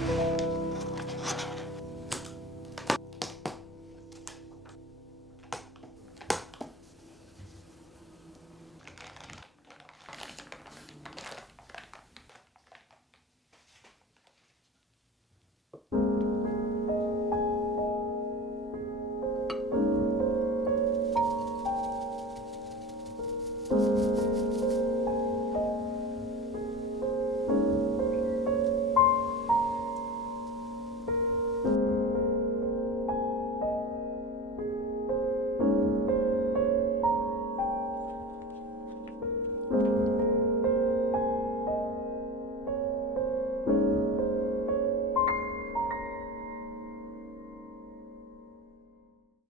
Oh.